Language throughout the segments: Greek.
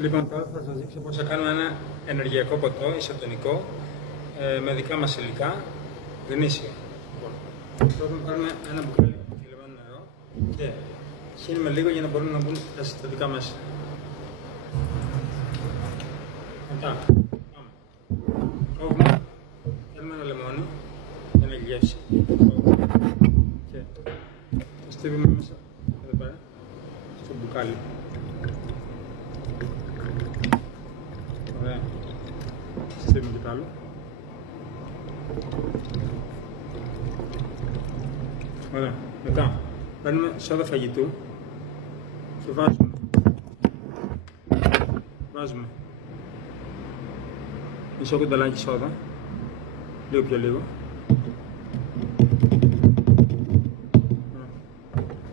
Λοιπόν, τώρα θα σας δείξω πώς θα κάνουμε ένα ενεργειακό ποτό, ισοτονικό, με δικά μας υλικά, γνήσιο. Λοιπόν, πρώτα να πάρουμε ένα μπουκάλι θυλωμένο νερό και χύνουμε λίγο για να μπορούν να μπουν τα συστατικά μέσα. Μετά, πάμε. Κόβουμε, θέλουμε ένα λεμόνι για να γεύσει. Και το στρίβουμε μέσα, εδώ πέρα, στο μπουκάλι. Ωραία. Στρίβουμε και το άλλο. Ωραία. Μετά παίρνουμε σόδα φαγητού και βάζουμε μισό κουταλάκι σόδα, λίγο πιο λίγο.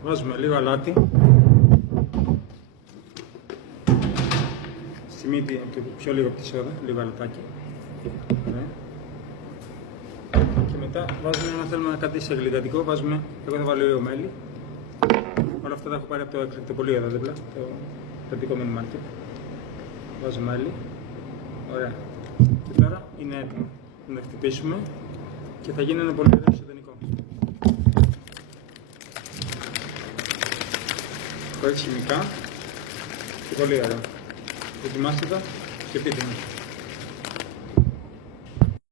Βάζουμε λίγο αλάτι στη μύτη, πιο λίγο από τη σόδα, λίγο αλατάκι. Ωραία. Και μετά βάζουμε, αν θέλουμε κάτι σε γλυκαντικό, βάζουμε, εγώ θα βάλω λίγο μέλι. Όλα αυτά τα έχω πάρει από το εκρηκτοπολείο εδώ δίπλα, το δικό μου μάρκετ. Βάζω μέλι. Ωραία. Και τώρα είναι έτοιμο. Να το χτυπήσουμε και θα γίνει ένα πολύ ωραίο ισοτονικό. Χωρίς χημικά και πολύ ωραίο. Δοκιμάστε το και πείτε μου.